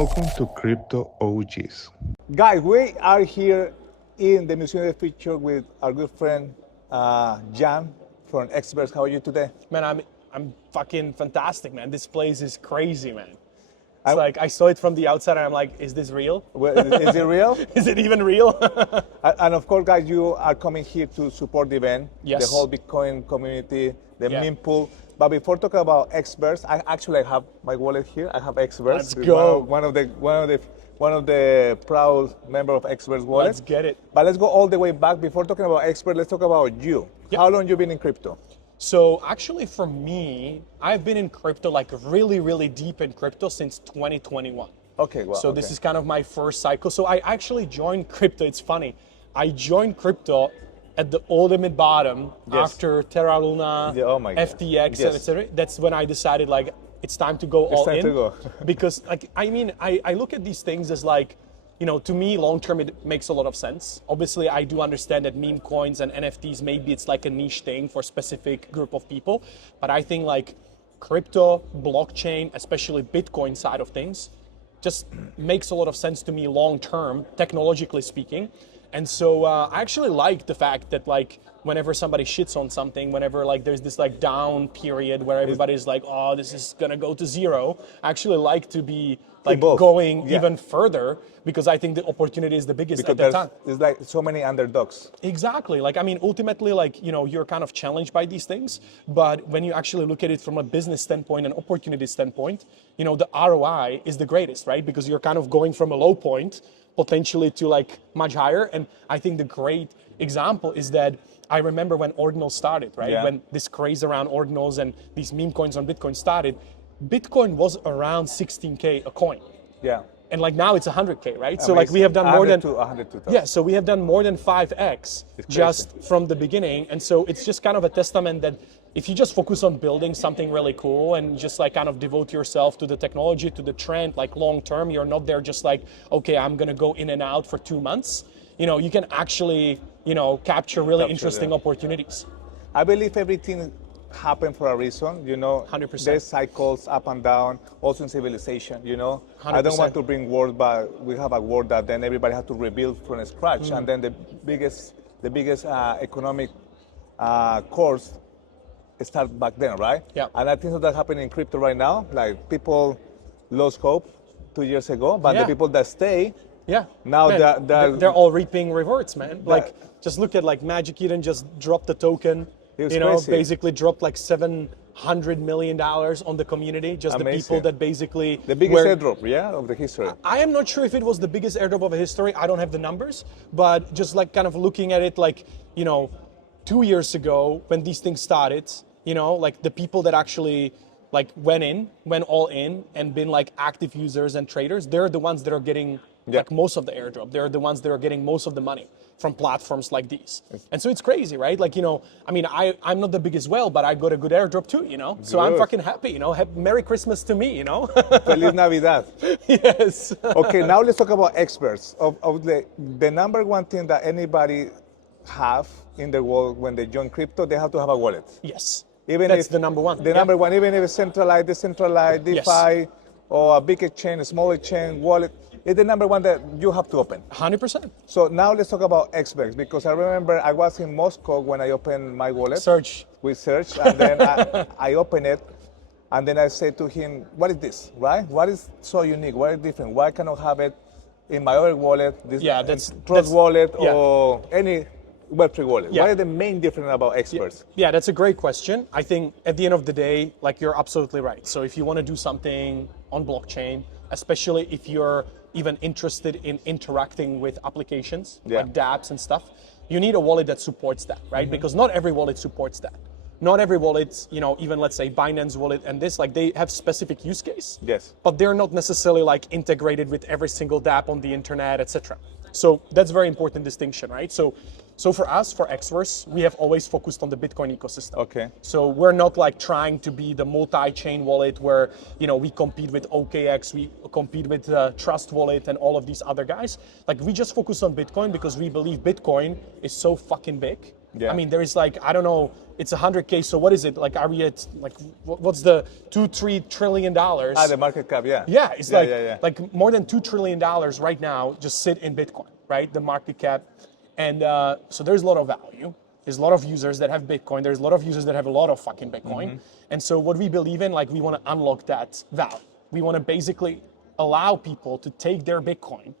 Welcome to Crypto OGs. Guys, we are here in the Museum of the Future with our good friend Jan from Xverse. How are you today? Man, I'm fucking fantastic, man. This place is crazy, man. It's like I saw it from the outside and I'm like, is this real? Well, is it real? Is it even real? And of course, guys, you are coming here to support the event, Yes. the whole Bitcoin community, the Yeah. meme pool. But before talking about Xverse, I actually have my wallet here. I have Xverse. Let's go. One of the proud member of Xverse wallet. Let's get it. But let's go all the way back. Before talking about Xverse, let's talk about you. Yep. How long you been in crypto? So actually for me, I've been in crypto, like really, really deep in crypto since 2021. Okay, well. So this is kind of my first cycle. So I actually joined crypto. It's funny. I joined crypto at the ultimate bottom Yes. after Terra Luna, Yeah, oh my God. FTX, Yes. etc. That's when I decided like it's time to go all time in. to go. Because like I look at these things as like, you know, to me long term it makes a lot of sense. Obviously I do understand that meme coins and NFTs, maybe it's like a niche thing for a specific group of people, but I think like crypto, blockchain, especially Bitcoin side of things, just makes a lot of sense to me long term, technologically speaking. And so I actually like the fact that like whenever somebody shits on something, whenever like there's this like down period where everybody's like, oh, this is gonna go to zero, I actually like to be like both. going Yeah. even further because I think the opportunity is the biggest Because at that time. there's like so many underdogs. Exactly. Like, I mean, ultimately, like, you know, you're kind of challenged by these things. But when you actually look at it from a business standpoint and opportunity standpoint, you know, the ROI is the greatest, right? Because you're kind of going from a low point potentially to like much higher. And I think the great example is that I remember when ordinals started, right? Yeah. When this craze around ordinals and these meme coins on Bitcoin started, Bitcoin was around 16K a coin. Yeah. And like now it's 100K, right? So like we have done more 100 than to 102,000. yeah, so we have done more than 5x just from the beginning. And so it's just kind of a testament that if you just focus on building something really cool and just like kind of devote yourself to the technology, to the trend, like long term, you're not there just like, okay, I'm gonna go in and out for 2 months. You know, you can actually, you know, capture really interesting opportunities. I believe everything happened for a reason, you know. 100%. There's cycles up and down, also in civilization, you know. I don't 100%. want to bring word, but we have a word that then everybody had to rebuild from scratch. And then the biggest economic course started back then, right? Yeah. And I think that happening in crypto right now. Like people lost hope 2 years ago, but the Yeah. people that stay, Yeah. now Man, they're they're all reaping rewards, man. Like just look at like Magic Eden just dropped the token, It was you know, crazy. basically dropped like $700 million on the community, just the Amazing. people that basically the biggest were- airdrop, yeah, of the history. I am not sure if it was the biggest airdrop of history. I don't have the numbers, but just like kind of looking at it like, you know, 2 years ago when these things started, you know, like the people that actually like went all in and been like active users and traders, they're the ones that are getting like most of the airdrop. They're the ones that are getting most of the money from platforms like these. And so it's crazy, right? Like, you know, I mean, I'm not the biggest whale, but I got a good airdrop too, you know? So I'm Good. fucking happy, you know? Merry Christmas to me, you know? Feliz Navidad. Yes. Okay, now let's talk about experts. Of the number one thing that anybody have in the world when they join crypto, they have to have a wallet. Yes. Even That's if the number one. The number one, even if it's centralized, decentralized, Yes. DeFi, or a big exchange, a small exchange, wallet, it's the number one that you have to open. 100%. So now let's talk about Xverse, because I remember I was in Moscow when I opened my wallet. Search. We searched, and then I opened it, and then I said to him, what is this, right? What is so unique? What is different? Why cannot have it in my other wallet, this Yeah, that's wallet, yeah. or any Web3 wallet? Yeah. What is the main difference about Xverse? Yeah, that's a great question. I think at the end of the day, like you're absolutely right. So if you want to do something on blockchain, especially if you're even interested in interacting with applications like dApps and stuff, you need a wallet that supports that, right? Because not every wallet supports that. Not every wallet, you know, even let's say Binance wallet and this, like they have specific use case, Yes. but they're not necessarily like integrated with every single dApp on the internet, etc. So that's very important distinction, right? So for us, for Xverse, we have always focused on the Bitcoin ecosystem. Okay. So we're not like trying to be the multi-chain wallet where, you know, we compete with OKX, we compete with Trust Wallet and all of these other guys. Like we just focus on Bitcoin because we believe Bitcoin is so fucking big Yeah. I mean, there is like, I don't know, it's 100K, so what is it? Like, are we at, like, what's the $2-3 trillion? The market cap, yeah. Yeah, it's Yeah. like more than $2 trillion right now just sit in Bitcoin, right? The market cap. And so there's a lot of value. There's a lot of users that have Bitcoin. There's a lot of users that have a lot of fucking Bitcoin. And so what we believe in, like, we want to unlock that value. We want to basically allow people to take their Bitcoin,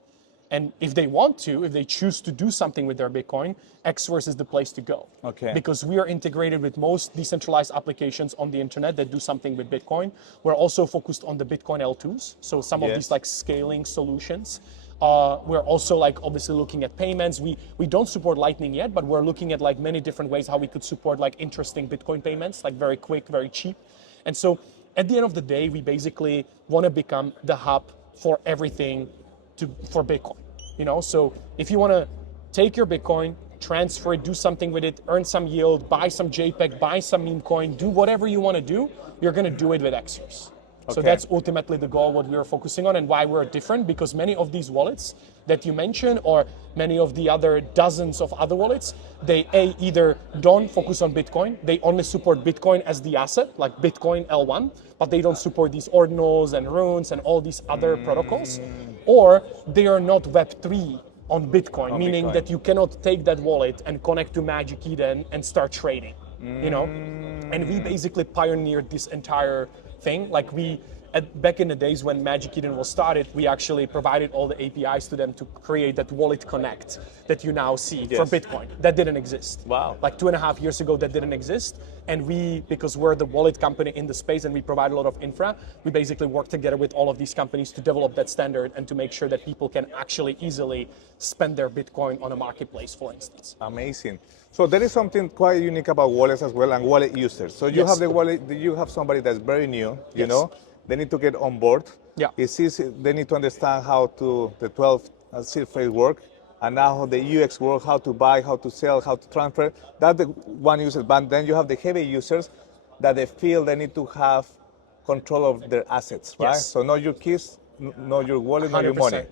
and if they want to, if they choose to do something with their Bitcoin, Xverse is the place to go. Okay. Because we are integrated with most decentralized applications on the internet that do something with Bitcoin. We're also focused on the Bitcoin L2s, so some of these like scaling solutions. We're also like obviously looking at payments. We don't support Lightning yet, but we're looking at like many different ways how we could support like interesting Bitcoin payments, like very quick, very cheap. And so at the end of the day, we basically want to become the hub for everything for Bitcoin, you know? So if you want to take your Bitcoin, transfer it, do something with it, earn some yield, buy some JPEG, buy some meme coin, do whatever you want to do, you're going to do it with Xverse. So that's ultimately the goal, what we are focusing on, and why we're different, because many of these wallets that you mentioned, or many of the other dozens of other wallets, they either don't focus on Bitcoin, they only support Bitcoin as the asset, like Bitcoin L1, but they don't support these ordinals and runes and all these other protocols, or they are not Web3 on Bitcoin, meaning that you cannot take that wallet and connect to Magic Eden and start trading, you know? And we basically pioneered this entire thing. Like back in the days when Magic Eden was started, we actually provided all the APIs to them to create that wallet connect that you now see for Bitcoin. That didn't exist. Wow. Like 2.5 years ago, that didn't exist. And we, because we're the wallet company in the space and we provide a lot of infra, we basically work together with all of these companies to develop that standard and to make sure that people can actually easily spend their Bitcoin on a marketplace, for instance. Amazing. So there is something quite unique about wallets as well and wallet users. So you have the wallet, you have somebody that's very new, you know, they need to get on board. Yeah. It's easy, they need to understand how the 12 seed phrase work, and now how the UX work, how to buy, how to sell, how to transfer. That's the one user. But then you have the heavy users that they feel they need to have control of their assets, right? Yes. So not your keys, not your wallet, not your 100%. money.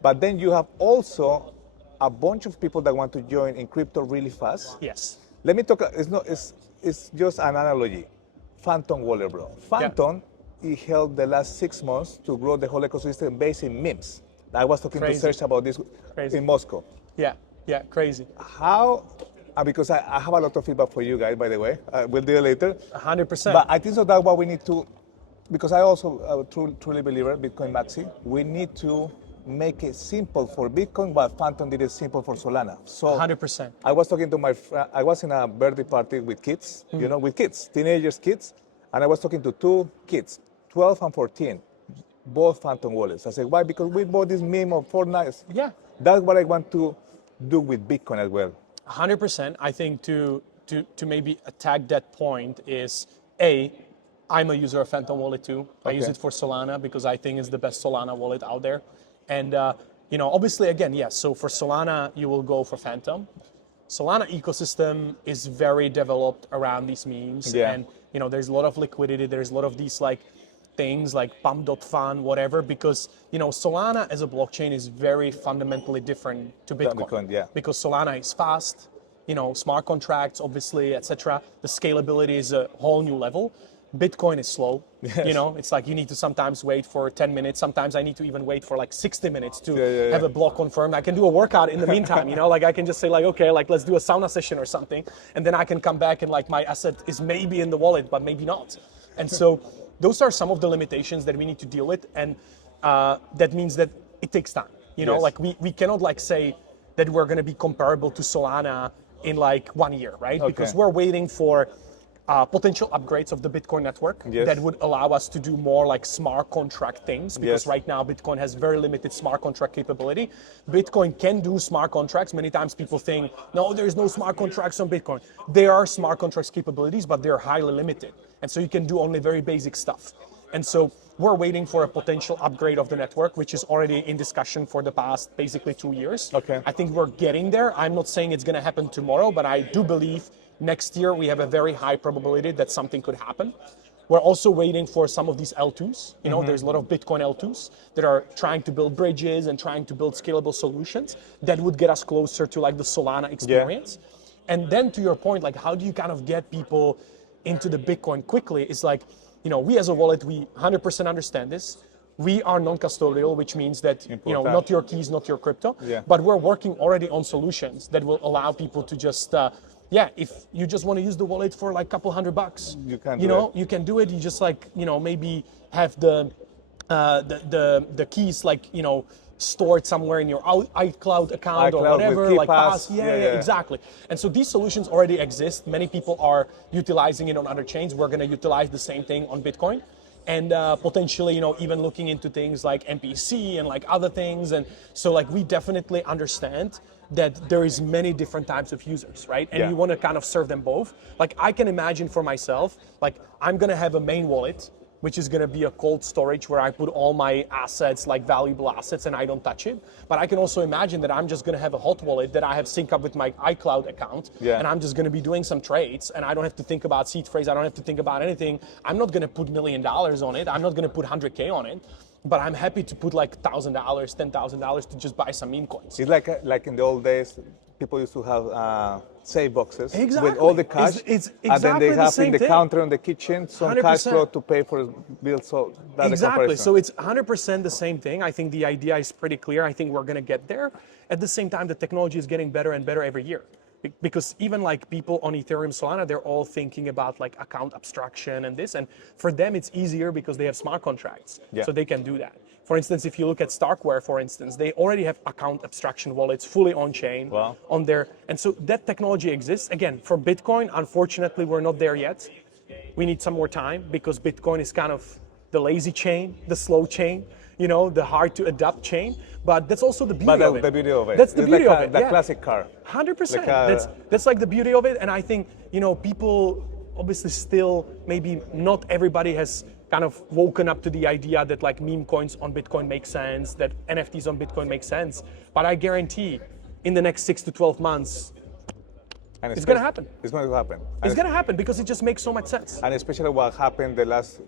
But then you have also a bunch of people that want to join in crypto really fast. Yes. Let me talk. It's just an analogy. Phantom wallet, bro. Phantom, it helped the last 6 months to grow the whole ecosystem based in memes. I was talking to Serge about this in Moscow. Yeah, crazy. How? Because I have a lot of feedback for you guys, by the way. We'll do it later. 100%. But I think so that's what we need to, because I also truly believer, Bitcoin Maxi, we need to make it simple for Bitcoin, but Phantom did it simple for Solana. So 100%. I was talking to my friend, I was in a birthday party with kids, you know, with kids, teenagers, kids, and I was talking to 2 kids, 12 and 14, both Phantom wallets. I said, why? Because we bought this meme of Fortnite. Yeah. That's what I want to do with Bitcoin as well. 100%. I think to maybe attack that point is, I'm a user of Phantom Wallet too. I use it for Solana because I think it's the best Solana wallet out there. And, you know, obviously, again, yes, so for Solana, you will go for Phantom. Solana ecosystem is very developed around these memes. Yeah. And, you know, there's a lot of liquidity. There's a lot of these, like, things like pump.fun, whatever, because, you know, Solana as a blockchain is very fundamentally different to Bitcoin. Because Solana is fast, you know, smart contracts, obviously, etc. The scalability is a whole new level. Bitcoin is slow. You know, it's like you need to sometimes wait for 10 minutes. Sometimes I need to even wait for like 60 minutes to have a block confirmed. I can do a workout in the meantime, you know, like I can just say like, okay, like let's do a sauna session or something. And then I can come back and like my asset is maybe in the wallet, but maybe not. And so those are some of the limitations that we need to deal with. And that means that it takes time, you know, like we cannot like say that we're going to be comparable to Solana in like 1 year, right? Because we're waiting for potential upgrades of the Bitcoin network that would allow us to do more like smart contract things, because right now Bitcoin has very limited smart contract capability. Bitcoin can do smart contracts. Many times people think, no, there's no smart contracts on Bitcoin. There are smart contracts capabilities, but they're highly limited. And so you can do only very basic stuff. And so we're waiting for a potential upgrade of the network, which is already in discussion for the past basically 2 years. I think we're getting there. I'm not saying it's going to happen tomorrow, but I do believe next year we have a very high probability that something could happen. We're also waiting for some of these L2s. You know, there's a lot of Bitcoin L2s that are trying to build bridges and trying to build scalable solutions that would get us closer to like the Solana experience. And then to your point, like how do you kind of get people into the Bitcoin quickly? It's like, we as a wallet, we 100% understand this. We are non-custodial, which means that, not your keys, not your crypto, but we're working already on solutions that will allow people to just, if you just want to use the wallet for like a couple $100, you can do it. You just like, maybe have the keys like, stored somewhere in your iCloud account or whatever, like pass. Exactly. And so these solutions already exist. Many people are utilizing it on other chains. We're going to utilize the same thing on Bitcoin. And potentially, even looking into things like MPC and like other things. And so like we definitely understand that there is many different types of users, right? And you want to kind of serve them both. Like I can imagine for myself, like I'm going to have a main wallet, which is going to be a cold storage where I put all my assets, like valuable assets, and I don't touch it. But I can also imagine that I'm just going to have a hot wallet that I have synced up with my iCloud account, and I'm just going to be doing some trades, and I don't have to think about seed phrase, I don't have to think about anything. I'm not going to put $1 million on it. I'm not going to put 100K on it. But I'm happy to put like $1,000, $10,000 to just buy some meme coins. It's like in the old days, people used to have save boxes with all the cash, it's exactly and then they have in the thing. counter in the kitchen some 100%. cash flow to pay for bills. So that's exactly. So it's 100% the same thing. I think the idea is pretty clear. I think we're going to get there. At the same time, the technology is getting better and better every year. Because even like people on Ethereum, Solana, they're all thinking about like account abstraction and this. And for them, it's easier because they have smart contracts. So they can do that. For instance, if you look at Starkware, for instance, they already have account abstraction wallets fully on chain on there. And so that technology exists. Again, for Bitcoin, unfortunately, we're not there yet. We need some more time because Bitcoin is kind of the lazy chain, the slow chain, the hard to adapt chain. But that's also the beauty of it. The beauty of it. That's the beauty of it. The classic car. 100%. That's like the beauty of it. And I think, people obviously still, maybe not everybody has kind of woken up to the idea that like meme coins on Bitcoin make sense, that NFTs on Bitcoin make sense. But I guarantee in the next 6 to 12 months, it's going to happen. It's going to happen. It's going to happen because it just makes so much sense. And especially what happened the last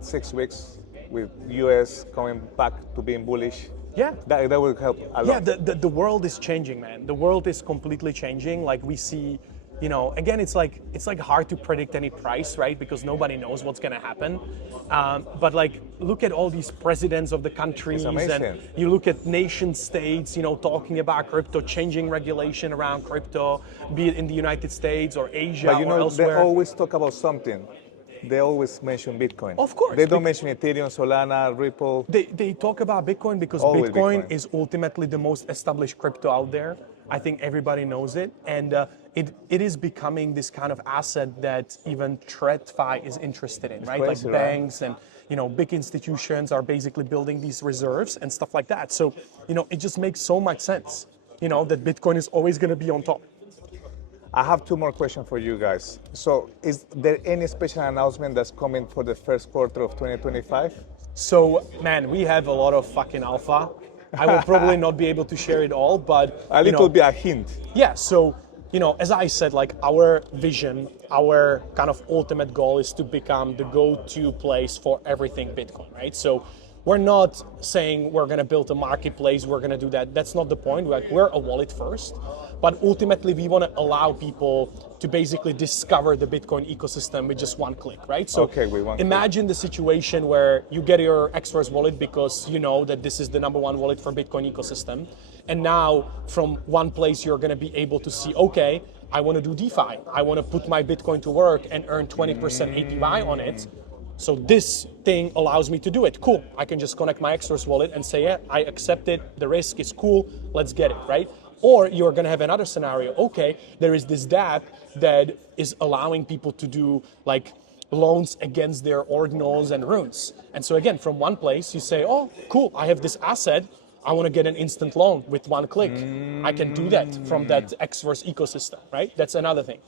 6 weeks with US coming back to being bullish. Yeah. That will help a lot. Yeah, the world is changing, man. The world is completely changing. Like we see, again, it's like hard to predict any price, right? Because nobody knows what's going to happen. But like, look at all these presidents of the countries, and you look at nation states, talking about crypto, changing regulation around crypto, be it in the United States or Asia or elsewhere. They always talk about something. They always mention Bitcoin. Of course. They don't mention Ethereum, Solana, Ripple. They talk about Bitcoin because Bitcoin is ultimately the most established crypto out there. I think everybody knows it. And it is becoming this kind of asset that even TradFi is interested in, right? Crazy, like banks and big institutions are basically building these reserves and stuff like that. So, it just makes so much sense, that Bitcoin is always going to be on top. I have 2 more questions for you guys. So is there any special announcement that's coming for the first quarter of 2025? So, man, we have a lot of fucking alpha. I will probably not be able to share it all, but a little bit a hint. Yeah, so, as I said, like our vision, our kind of ultimate goal is to become the go-to place for everything Bitcoin, right? So we're not saying we're going to build a marketplace, we're going to do that. That's not the point. We're a wallet first. But ultimately, we want to allow people to basically discover the Bitcoin ecosystem with just one click, right? So imagine the situation where you get your Xverse wallet because you know that this is the #1 wallet for Bitcoin ecosystem. And now from one place, you're going to be able to see, okay, I want to do DeFi. I want to put my Bitcoin to work and earn 20% APY on it. So this thing allows me to do it. Cool. I can just connect my Xverse wallet and say, yeah, I accept it. The risk is cool. Let's get it, right? Or you're going to have another scenario. Okay, there is this dApp that is allowing people to do like loans against their ordinals and runes. And so again, from one place, you say, oh, cool, I have this asset. I want to get an instant loan with one click. I can do that from that Xverse ecosystem, right? That's another thing.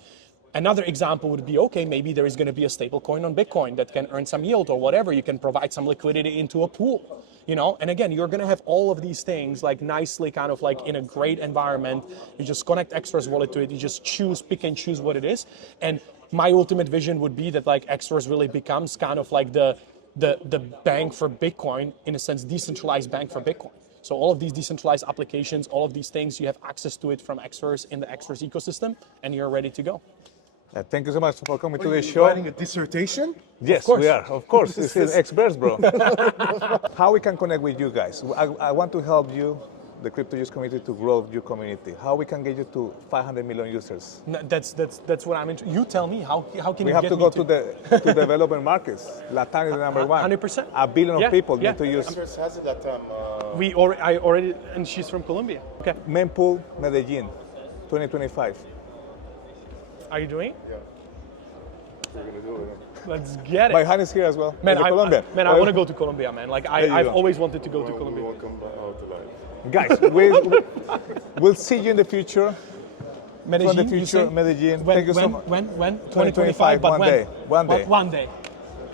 Another example would be, okay, maybe there is going to be a stable coin on Bitcoin that can earn some yield or whatever. You can provide some liquidity into a pool, and again, you're going to have all of these things like nicely kind of like in a great environment. You just connect Xverse wallet to it. You just pick and choose what it is. And my ultimate vision would be that like Xverse really becomes kind of like the bank for Bitcoin, in a sense, decentralized bank for Bitcoin. So all of these decentralized applications, all of these things, you have access to it from Xverse in the Xverse ecosystem, and you're ready to go. Thank you so much for coming to the Are you show. writing a dissertation? Yes, Of course. we are. Of course, this is Xverse, bro. How we can connect with you guys? I want to help you, the crypto use community, to grow your community. How we can get you to 500 million users? No, that's what I'm into. You tell me, how can We you have get to me go to the development markets. Latam is the number one. 100%. A billion Yeah, of people yeah. need to use Xverse has it at I already, and she's from Colombia. Okay. Mempool Medellin, 2025. Are you doing? Yeah. We're gonna do it. Let's get it. My hand is here as well. Man, Is it I Colombia? want to go to Colombia, man. Like, There you I've go. always wanted to go to We Colombia. won't come out alive. Guys, we'll see you in the future. Medellin, From the you future, say? Medellin. When, Thank you so when, much. when? 2025, but one when? day. One day. One day.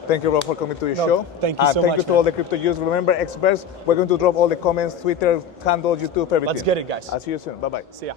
Thank you, bro, for coming to the No, show. thank you so Thank much, you to man. all the crypto users. Remember, Xverse, we're going to drop all the comments, Twitter, handle, YouTube, everything. Let's get it, guys. I'll see you soon. Bye-bye. See ya.